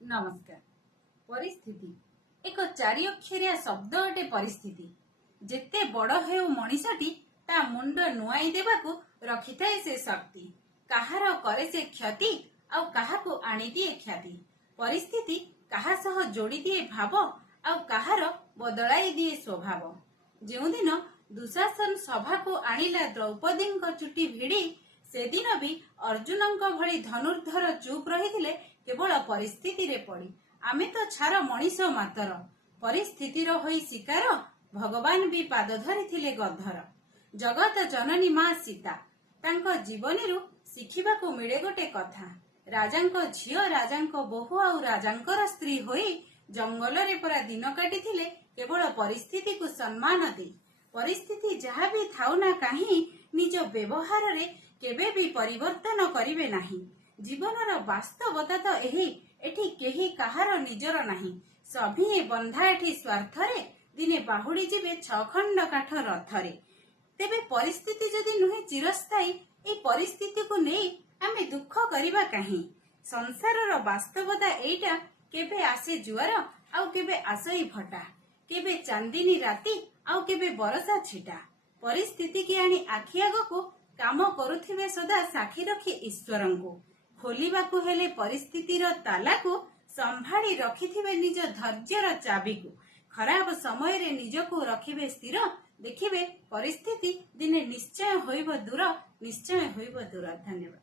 नमस्कार। परिस्थिति एक चारि अक्षरिया शब्द अटे। परिस्थिति जेते बड़ हेउ मनीषटी ता मुंड नुआई देबाकू रखिथाए से शक्ति। कहार करे से क्षति आउ काहाकू आनी दिए ख्याति। परिस्थिति काहा सह जोड़ी दिए भाव आउ काहार बदलाई दिए स्वभाव। जेउदिन दुशासन सभा को आनिला द्रौपदी चुटी भिड़ी से दिन भी अर्जुन भली धनुर्धर चुप रही केवल परिस्थिति रे पड़ी। आमे तो छार मनीष मातर परिस्थितिर होई शिकार भगवान भी पाद धरी गधर। जगत जननी माँ सीता तांको जीवनी शिखिबाकू मिले गोटे कथा। राजांको झियो राजांको बोहू आउ राजांकर स्त्री होई जंगल रे परा दिन काटी केवल परिस्थिति को सम्मान दे। परिस्थिति जहाँ भी थाउ ना कहीं निज व्यवहार रे केबे भी परिवर्तन करिवे नाही। जीवनर वास्तवता तो एठी केही कहार निजर नाही। सभी बंधा एठी स्वार्थरे दिने बाहुड़ी जीवे छखंड काठ रथरे। तेबे परिस्थिति जदि नुहे चिरस्थायी ए परिस्थिति को नहीं आमे दुख करिबा काहे। संसारर वास्तवता एटा केबे आसे जुआर आउ केबे आसई भटा, केबे चांदिनी राती आउ केबे बरसा छिटा। परिस्थिति की आनी आखि आगको काम करुथिबे सदा साखी रखी ईश्वरंको। खोलिबाकू हेले परिस्थितिर तालाकू संभाड़ी रखिथिबे निज धैर्यर चाबीकू। खराब समय रे निजको रखिबे स्थिर देखिबे परिस्थिति दिने निश्चय होइब दूर, निश्चय होइब दूर। धन्यवाद।